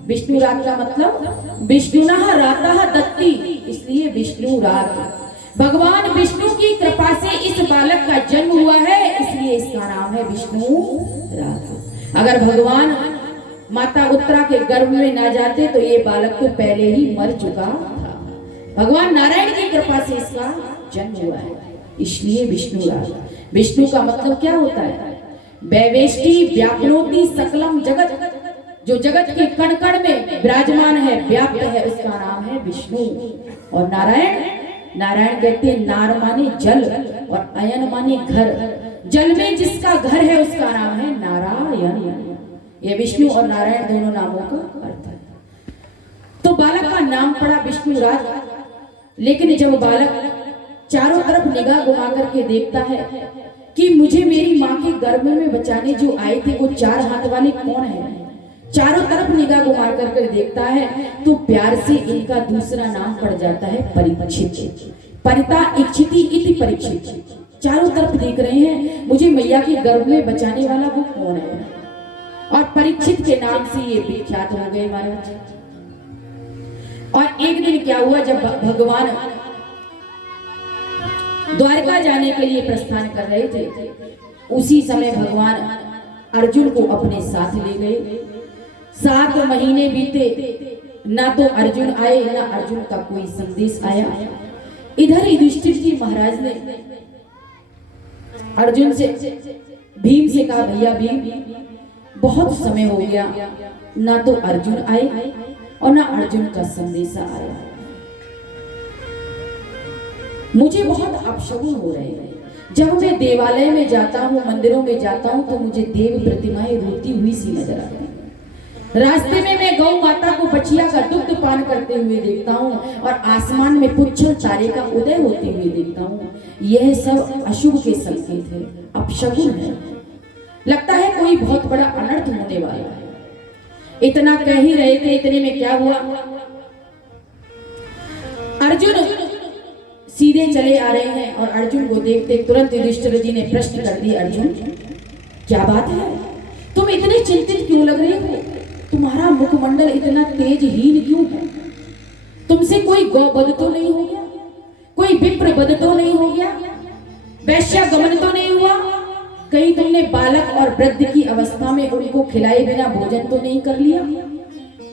विष्णु राग का मतलब विष्णुना रातः दत्ति, इसलिए विष्णु राग। भगवान विष्णु की कृपा से इस बालक का जन्म हुआ है, इसलिए इसका नाम है विष्णु राग। अगर भगवान माता उत्तरा के गर्भ में ना जाते तो ये बालक तो पहले ही मर चुका था। भगवान नारायण की कृपा से इसका जन्म हुआ है, इसलिए विष्णु राग। विष्णु का मतलब क्या होता है? वैवेष्टि व्याप्नोति सकलम जगत, जो जगत के कण कण में विराजमान है, व्याप्त है, उसका नाम है विष्णु। और नारायण, नारायण कहते हैं नार माने जल और अयन माने घर। जल में जिसका घर है उसका नाम है नारायण। ये विष्णु और नारायण दोनों नामों का अर्थ है। तो बालक का नाम पड़ा विष्णु राग। लेकिन जब बालक चारों तरफ निगाह घुमा करके देखता है कि मुझे मेरी माँ के गर्भ में बचाने जो आए थे वो 4 हाथ वाले कौन है, चारों तरफ निगाह घुमा करके देखता है तो प्यार से इनका दूसरा नाम पड़ जाता है परीक्षित। परिता इच्छिति इति परीक्षित। चारों तरफ देख रहे हैं मुझे मैया के गर्भ में बचाने वाला वो कौन है, और परीक्षित के नाम से ये विख्यात हो गए महाराज। और एक दिन क्या हुआ, जब भगवान द्वारका जाने के लिए प्रस्थान कर रहे थे, उसी समय भगवान अर्जुन को अपने साथ ले गए। 7 महीने बीते, ना तो अर्जुन आए, ना अर्जुन का कोई संदेश आया। इधर युधिष्ठिर जी महाराज ने अर्जुन से, भीम से कहा, भैया भीम, बहुत समय हो गया, ना तो अर्जुन आए और ना अर्जुन का संदेशा आया। मुझे बहुत अपशगुन हो रहे हैं। जब मैं देवालय में जाता हूँ, मंदिरों में जाता हूँ, तो मुझे देव प्रतिमाएं रोती हुई सी नजर आती हैं। रास्ते में मैं गौ माता को बछिया का दुग्ध पान करते हुए देखता हूँ और आसमान में पुच्छल तारे का उदय होते हुए देखता हूँ। यह सब अशुभ के संकेत है, अपशगुन है। लगता है कोई बहुत बड़ा अनर्थ होने वाला है। इतना कह ही रहे थे, इतने में क्या हुआ, अर्जुन सीधे चले आ रहे हैं और अर्जुन को देखते तुरंत युधिष्ठिर जी ने प्रश्न कर दिया, अर्जुन क्या बात है, तुम इतने चिंतित क्यों लग रहे हो? तुम्हारा मुखमंडल इतना तेजहीन क्यों है? तुमसे कोई गौवध तो नहीं हो गया? कोई विप्र वध तो नहीं हो गया? वैश्या गमन तो नहीं हुआ? कहीं तुमने बालक और वृद्ध की अवस्था में उनको खिलाए बिना भोजन तो नहीं कर लिया?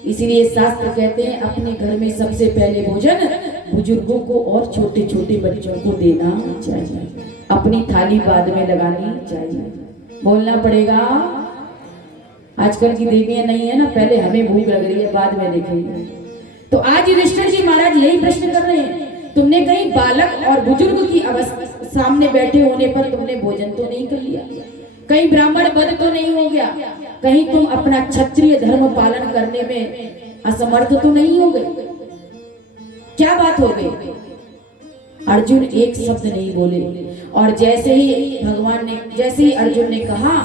इसीलिए शास्त्र कहते हैं अपने घर में सबसे पहले भोजन बुजुर्गों को और छोटे छोटे बच्चों को देना चाहिए, अपनी थाली बाद में लगानी चाहिए। बोलना पड़ेगा, आजकल की देवियां नहीं है ना, पहले हमें भूख लग रही है, बाद में देखेंगे। तो आज युधिष्ठिर जी महाराज यही प्रश्न कर रहे हैं, तुमने कहीं बालक और बुजुर्ग की अवस्था सामने बैठे होने पर तुमने भोजन तो नहीं कर लिया? कहीं ब्राह्मण वध तो नहीं हो गया? कहीं तुम अपना क्षत्रिय धर्म पालन करने में असमर्थ तो नहीं हो गए? क्या बात हो गई? अर्जुन एक शब्द नहीं बोले और जैसे ही भगवान ने, जैसे ही अर्जुन ने कहा,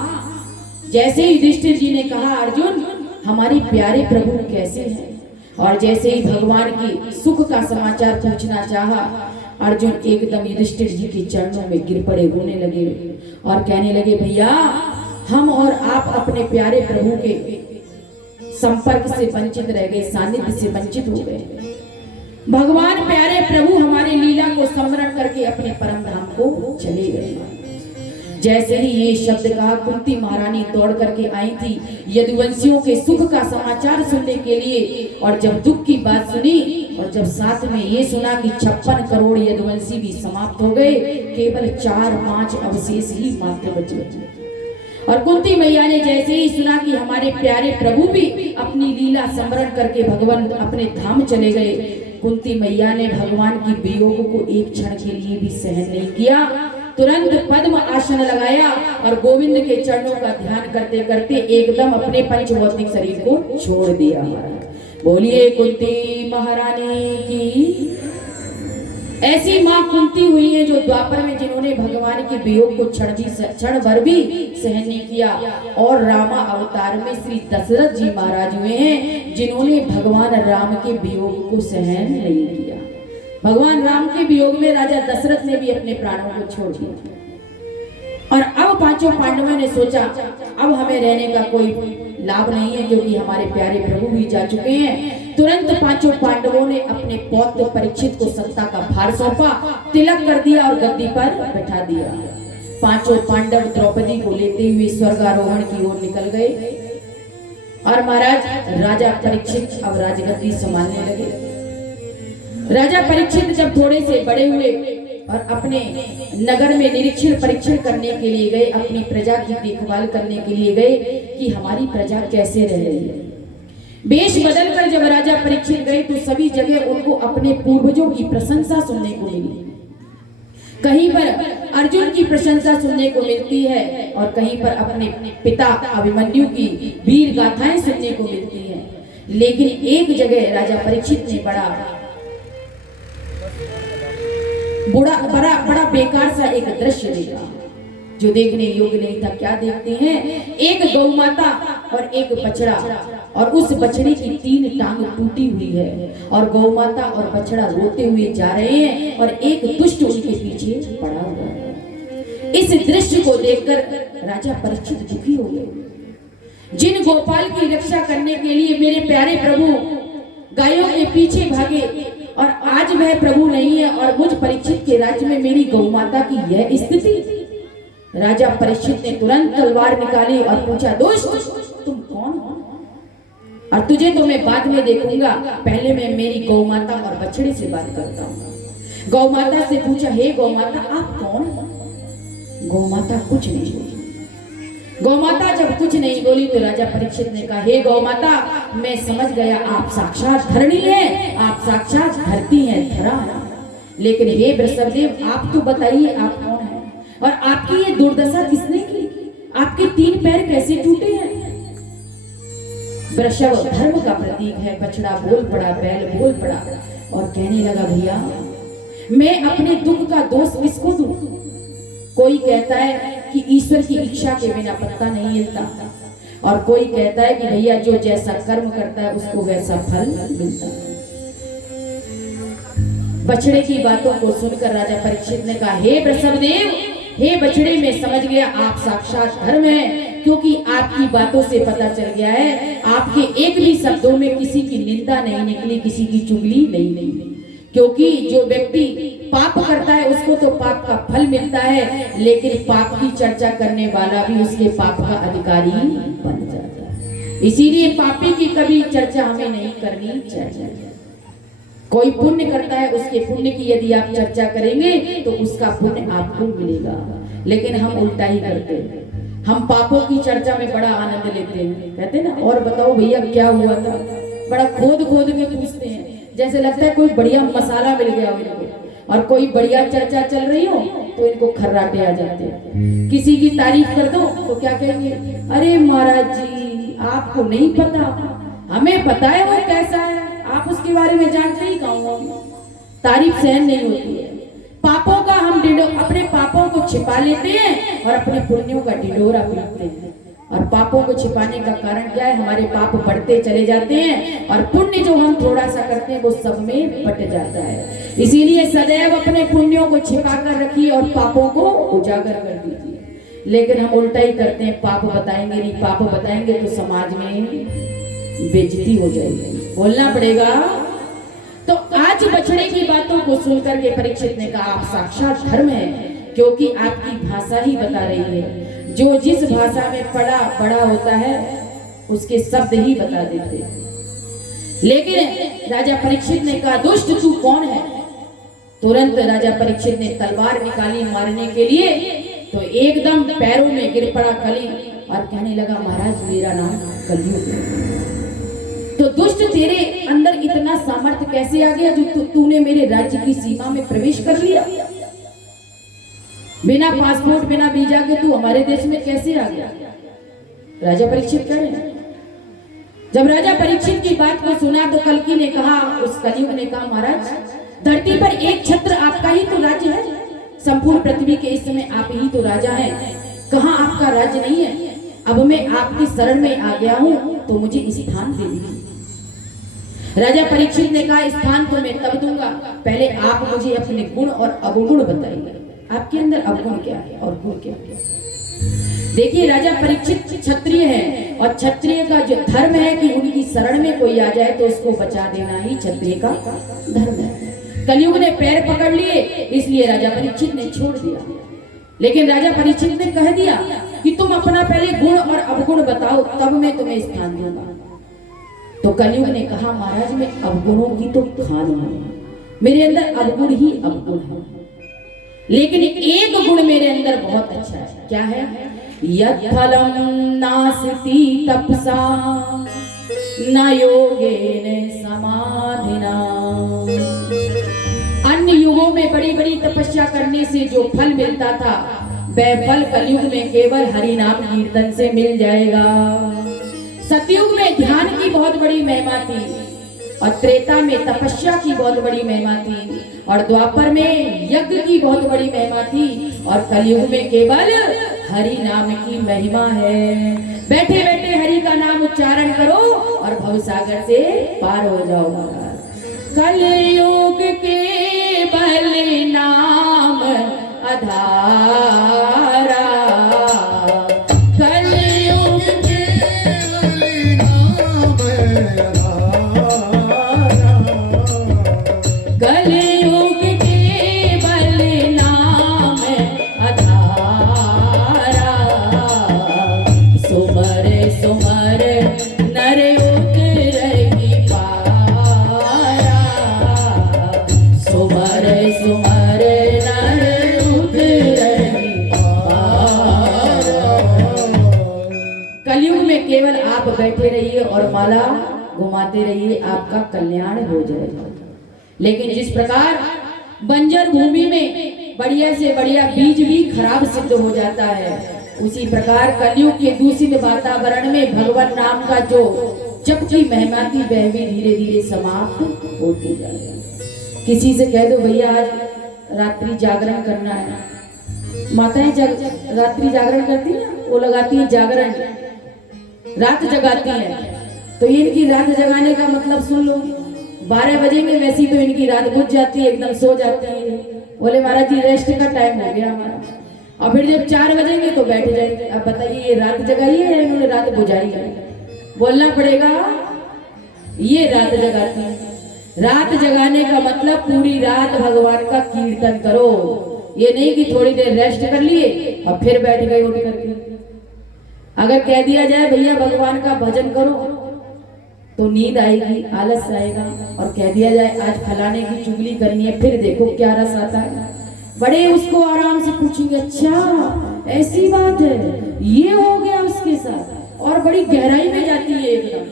जैसे ही युधिष्ठिर जी ने कहा, अर्जुन हमारे प्यारे प्रभु कैसे हैं, और जैसे ही भगवान की सुख का समाचार पूछना चाहा, अर्जुन एकदम युधिष्ठिर जी के चरणों में गिर पड़े, रोने लगे और कहने लगे, भैया हम और आप अपने प्यारे प्रभु के संपर्क से वंचित रह गए, सानिध्य से वंचित हो गए। भगवान प्यारे प्रभु हमारे लीला को स्मरण करके अपने परम धाम को चले गए। जैसे ही ये शब्द कहा, कुंती महारानी दौड़ करके आई थी यदुवंशियों के सुख का समाचार सुनने के लिए, और जब दुख की बात सुनी और जब साथ में ये सुना कि 56 करोड़ यदुवंशी भी समाप्त हो गए, केवल 4-5 अवशेष ही मात्र बचे। और कुंती मैया ने जैसे ही सुना कि हमारे प्यारे प्रभु भी अपनी लीला स्मरण करके भगवान अपने धाम चले गए, कुंती मैया ने भगवान की वियोग को एक क्षण के लिए भी सहन नहीं किया। तुरंत पद्म आसन लगाया और गोविंद के चरणों का ध्यान करते करते एकदम अपने पंचभौतिक शरीर को छोड़ दिया। बोलिए कुंती महारानी की। ऐसी माँ कुंती हुई है जो द्वापर में, जिन्होंने भगवान के वियोग को क्षण भर भी सहन नहीं किया, और रामा अवतार में श्री दशरथ जी महाराज हुए हैं जिन्होंने भगवान राम के वियोग को सहन नहीं किया। भगवान राम के वियोग में राजा दशरथ ने भी अपने प्राणों को छोड़ दिया। और अब 5 पांडवों ने सोचा अब हमें रहने का कोई लाभ नहीं है, क्योंकि हमारे प्यारे प्रभु भी जा चुके हैं। तुरंत 5 पांडवों ने अपने पौत्र परीक्षित को सत्ता का भार सौंपा, तिलक कर दिया और गद्दी पर बैठा दिया। 5 पांडव द्रौपदी को लेते हुए स्वर्गारोहण की ओर निकल गए और महाराज राजा परीक्षित अब राजगद्दी संभालने लगे। राजा परीक्षित जब थोड़े से बड़े हुए और अपने नगर में निरीक्षण परीक्षण करने के लिए गए, अपनी प्रजा की देखभाल करने के लिए गए कि हमारी प्रजा कैसे रह रही है। वेश बदलकर जब राजा परीक्षित गए तो सभी जगह उनको अपने पूर्वजों की प्रशंसा सुनने को मिली। कहीं पर अर्जुन की प्रशंसा सुनने को मिलती है और कहीं पर अपने पिता अभिमन्यु की वीर गाथाएं सुनने को मिलती है। लेकिन एक जगह राजा परीक्षित ने बड़ा बेकार सा एक दृश्य देखा जो देखने योग्य नहीं था। क्या देखते हैं? एक गौ माता और एक बछड़ा, और उस बछड़े की 3 टांग टूटी हुई है और गौ माता और बछड़ा रोते हुए जा रहे हैं और एक दुष्ट उनके पीछे पड़ा हुआ है। इस दृश्य को देखकर राजा परीक्षित दुखी हो गए। जिन गोपाल की रक्षा करने के लिए मेरे प्यारे प्रभु गायों के पीछे भागे और आज वह प्रभु नहीं है और मुझ परीक्षित के राज्य में मेरी गौ माता की यह स्थिति। राजा परीक्षित ने तुरंत तलवार निकाली और पूछा, दुष्ट तुम कौन हो और तुझे तो मैं बाद में देखूंगा, पहले मैं मेरी गौ माता और बछड़े से बात करता हूँ। गौ माता से पूछा, हे गौ माता आप कौन हो? गौ माता कुछ नहीं बोली। गौ माता जब कुछ नहीं बोली तो राजा परीक्षित ने कहा, हे गौ माता मैं समझ गया आप साक्षात धरणी है, आप साक्षात धरती है, धरा। लेकिन हे वृषभदेव आप तो बताइए आप कौन है और आपकी ये दुर्दशा किसने की? आपके 3 पैर कैसे टूटे हैं? वृषभ धर्म का प्रतीक है। बछड़ा बोल पड़ा, बैल बोल पड़ा और कहने लगा, भैया मैं अपने दुख का दोष किसको दूं? कोई कहता है कि ईश्वर की इच्छा के बिना पत्ता नहीं हिलता और कोई कहता है कि भैया जो जैसा कर्म करता है उसको वैसा फल मिलता है। बछड़े की बातों को सुनकर राजा परीक्षित ने कहा, हे वृषभदेव, हे बछड़े मैं समझ गया आप साक्षात धर्म है, क्योंकि आपकी बातों से पता चल गया है आपके एक भी शब्दों में किसी की निंदा नहीं निकली, किसी की चुगली नहीं निकली। क्योंकि जो व्यक्ति पाप करता है उसको तो पाप का फल मिलता है, लेकिन पाप की चर्चा करने वाला भी उसके पाप का अधिकारी बन जाता है। इसीलिए पापी की कभी चर्चा हमें नहीं करनी चाहिए। कोई पुण्य करता है उसके पुण्य की यदि आप चर्चा करेंगे तो उसका पुण्य आपको मिलेगा, लेकिन हम उल्टा ही करते हैं। हम पापों की चर्चा में बड़ा आनंद लेते हैं, कहते हैं ना, और बताओ भैया क्या हुआ था, बड़ा खोद खोद के पूछते हैं, जैसे लगता है कोई बढ़िया मसाला मिल गया हो इनको। और कोई बढ़िया चर्चा चल रही हो तो इनको खर्राटे आ जाते हैं। किसी की तारीफ कर दो तो क्या कहेंगे, अरे महाराज जी आपको नहीं पता, हमें पता है वो कैसा है, आप उसके बारे में जानते ही कहाँ हो। तारीफ सहन नहीं होती है। पापों का हम अपने पापों को छिपा लेते हैं और अपने पुण्यों का ढिढोरा पीटते हैं। और पापों को छिपाने का कारण क्या है? हमारे पाप बढ़ते चले जाते हैं और पुण्य जो हम थोड़ा सा करते हैं वो सब में बट जाता है। इसीलिए सदैव अपने पुण्यों को छिपा कर रखिए और पापों को उजागर कर दीजिए। लेकिन हम उल्टा ही करते हैं, पाप बताएंगे नहीं, पाप बताएंगे तो समाज में बेइज्जती हो जाएगी, बोलना पड़ेगा। तो आज बछड़े की बातों को सुनकर के परीक्षित ने कहा, आप साक्षात धर्म है, क्योंकि आपकी भाषा ही बता रही है। जो जिस भाषा में पढ़ा बड़ा होता है उसके शब्द ही बता देते हैं। लेकिन राजा परीक्षित ने कहा, दुष्ट तू कौन है? तुरंत राजा परीक्षित ने तलवार निकाली मारने के लिए, तो एकदम पैरों में गिर पड़ा कली और कहने लगा, महाराज मेरा नाम कलयुग है। तो दुष्ट तेरे अंदर इतना सामर्थ्य कैसे आ गया जो तूने मेरे राज्य की सीमा में प्रवेश कर लिया? बिना पासपोर्ट बिना वीजा के तू हमारे देश में कैसे आ गया? राजा परीक्षित कह रहे हैं। जब राजा परीक्षित की बात को सुना तो कल्कि ने कहा, उस कलयुग ने कहा, महाराज धरती पर एक छत्र आपका ही तो राज्य है, संपूर्ण पृथ्वी के इस समय आप ही तो राजा हैं, कहाँ आपका राज्य नहीं है? अब मैं आपकी शरण में आ गया हूं तो मुझे स्थान दे दीजिए। राजा परीक्षित ने कहा, स्थान तो मैं तब दूंगा, पहले आप मुझे अपने गुण और अवगुण बताइए, आपके अंदर अवगुण क्या है और गुण क्या है। देखिए राजा परीक्षित क्षत्रिय है और क्षत्रिय का जो धर्म है कि उनकी शरण में कोई आ जाए तो उसको बचा देना ही क्षत्रिय का धर्म है। कलयुग ने पैर पकड़ लिए, इसलिए राजा परीक्षित ने छोड़ दिया। लेकिन राजा परीक्षित ने कह दिया कि तुम अपना पहले गुण और अवगुण बताओ, तब मैं तुम्हें स्थान दूंगा। तो कलयुग ने कहा, महाराज मैं अवगुणों की तो खान हूं, मेरे अंदर अवगुण ही अवगुण है, लेकिन एक गुण मेरे अंदर बहुत अच्छा है। क्या है? यत् फलम नास्ति तपसा न योगेन समाधिना। अन्य युगों में बड़ी बड़ी तपस्या करने से जो फल मिलता था वह फल कलयुग में केवल हरि नाम कीर्तन से मिल जाएगा। सतयुग में ध्यान की बहुत बड़ी महिमा थी और त्रेता में तपस्या की बहुत बड़ी महिमा थी और द्वापर में यज्ञ की बहुत बड़ी महिमा थी और कलयुग में केवल हरि नाम की महिमा है। बैठे बैठे हरि का नाम उच्चारण करो और भवसागर से पार हो जाओ। कलयुग के बल नाम आधारा, कलयुग के बल नाम आधारा, कलयुग के बल नाम आधारा। बैठे रहिए और माला घुमाते रहिए, आपका कल्याण हो जाएगा। लेकिन जिस प्रकार बंजर भूमि में बढ़िया से बढ़िया बीज भी खराब सिद्ध हो जाता है, उसी प्रकार कलयुग के दूषित वातावरण में भगवान नाम का जो जप की महिमा थी वह भी धीरे धीरे समाप्त होती जाएगी। किसी से कह दो भैया आज रात्रि जागरण करना है, माताएं रात्रि जागरण करती है, वो लगाती है जागरण, रात जगाती है। तो इनकी रात जगाने का मतलब सुन लो, 12 बजेंगे वैसी तो इनकी रात बुझ जाती है, एकदम सो जाती है। बोले महाराज जी रेस्ट का टाइम हो गया हमारा, और फिर जब 4 बजेंगे तो बैठ जाएंगे। अब बताइए ये रात जगाई है या इन्होंने रात बुझाई है? बोलना पड़ेगा ये रात जगाती है। रात जगाने का मतलब पूरी रात भगवान का कीर्तन करो, ये नहीं कि थोड़ी देर रेस्ट कर लिए और फिर बैठ गए उठ करके। अगर कह दिया जाए भैया भगवान का भजन करो तो नींद आएगी, आलस आएगा, और कह दिया जाए आज फलाने की चुगली करनी है, फिर देखो क्या रस आता है। बड़े उसको आराम से पूछेंगे, अच्छा ऐसी बात है, ये हो गया उसके साथ, और बड़ी गहराई में जाती है एकदम।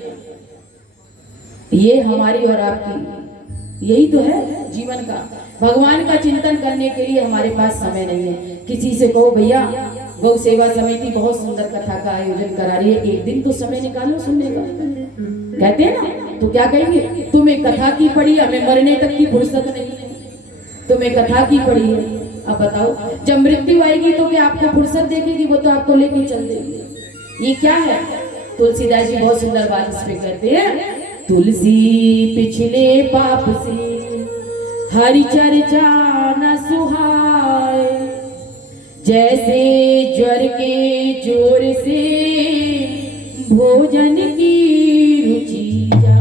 ये हमारी और आपकी यही तो है जीवन का। भगवान का चिंतन करने के लिए हमारे पास समय नहीं है। किसी से कहो भैया गौ सेवा समिति बहुत सुंदर कथा का आयोजन करा रही है, एक दिन तो समय निकालो सुनने का, कहते हैं ना, तो क्या कहेंगे, तुम्हें कथा की पड़ी, हमें मरने तक की फुर्सत नहीं है, तुम्हें कथा की पड़ी है। अब बताओ जब मृत्यु आएगी तो क्या आपको फुर्सत देखेगी? वो तो आपको लेके चल देगी। ये क्या है? तुलसीदास जी बहुत सुंदर बात इस पे कहते हैं, तुलसी पिछले पाप से हरि चर्चा न सुहाए, जैसे ज्वर के जोर से भोजन की रुचि जा।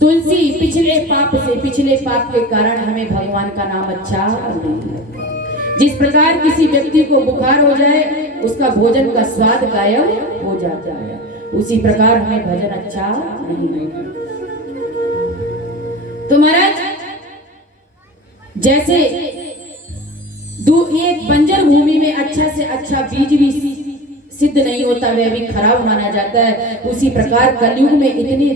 तुलसी पिछले पाप से, पिछले पाप के कारण हमें भगवान का नाम अच्छा नहीं लगता। जिस प्रकार किसी व्यक्ति को बुखार हो जाए उसका भोजन का स्वाद गायब हो जाता है, उसी प्रकार हमें भजन अच्छा नहीं लगता। तो महाराज जैसे एक बंजर भूमि में अच्छा से अच्छा बीज भी सिद्ध नहीं होता, वह भी खराब माना जाता है, उसी प्रकार कलयुग में इतने